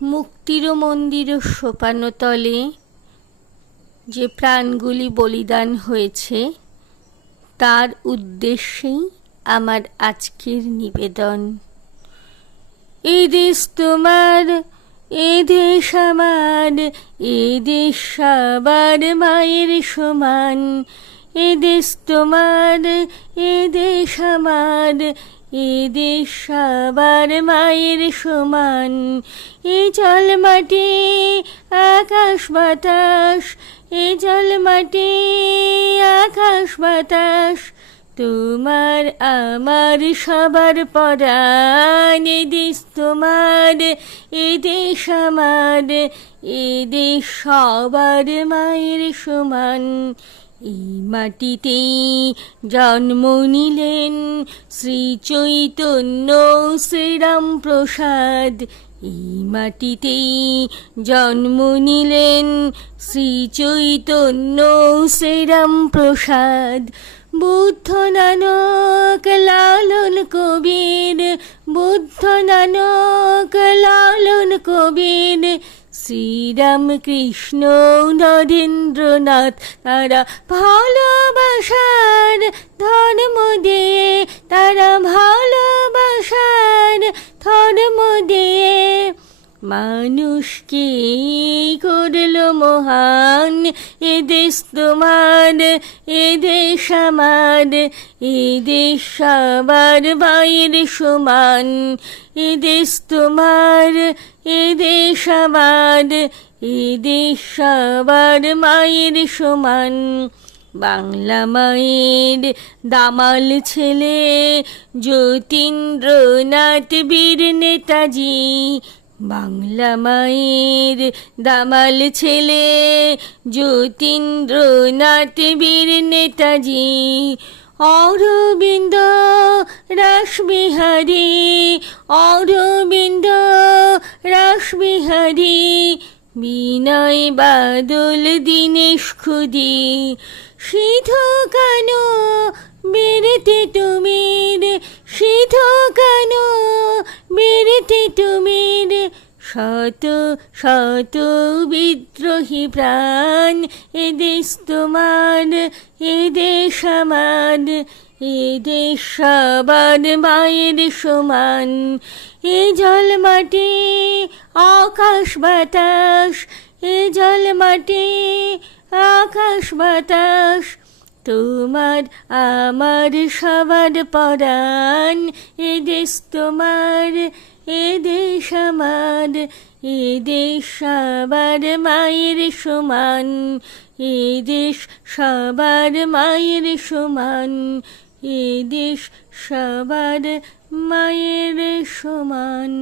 মুক্তির মন্দির সোপানতলে যে প্রাণগুলি বলিদান হয়েছে তার উদ্দেশ্যেই আমার আজকের নিবেদন। এই দেশ তোমার, এ দেশ আমার, এ দেশ সবার মায়ের সমান। এ দেশ তোমার, এ দেশ আমার, এ দেশ সবার মায়ের সমান। এ জল মাটি আকাশ বাতাস, এ জল মাটি আকাশ বাতাস, তোমার আমার সবার পরাণ। এ দেশ তোমার, এ দেশ আমার, এ দেশ সবার মায়ের সমান। এই মাটিতেই জন্ম নিলেন শ্রী চৈতন্য শ্রীরামপ্রসাদ। এই মাটিতেই জন্ম নিলেন শ্রী চৈতন্য শ্রীরামপ্রসাদ। বুদ্ধ নানক লালন কবির, বুদ্ধ নানক লালন কবির, শ্রীরামকৃষ্ণ নরেন্দ্রনাথ, তারা ভালোবাসার ধর্ম দিয়ে, তারা ভালোবাসার ধর্ম দিয়ে মানুষকে করল মহান। এ দেশ তোমার, এ দেশ আমার, এ দেশ সবার মায়ের সমান। এ দেশ তোমার, এ দেশ আমার, এ দেশ সবার মায়ের সমান। বাংলা মায়ের দামাল ছেলে যতীন্দ্রনাথ বীর নেতাজি, বাংলা মায়ের দামাল ছেলে যতীন্দ্রনাথ বীর নেতাজি। অরবিন্দ রাসবিহারী, অরবিন্দ রাসবিহারী, বিনয় বাদল দীনেশ খুদি, সিধু কানু বীরতি তুমির, সিধু কানু বীরতি তুমির, শত শত বিদ্রোহী প্রাণ। এ দেশ তোমার, এ দেশ আমার, এ দেশ সবার মায়ের সমান। এ জল মাটি আকাশ বাতাস, এ জল মাটি আকাশ বাতাস, তোমার আমার সবার পরাণ। এ দেশ তোমার, এ দেশ আমার, এ দেশ সবার মায়ের সমান। এ দেশ সবার মায়ের সমান, এ দেশ সবার মায়ের সমান।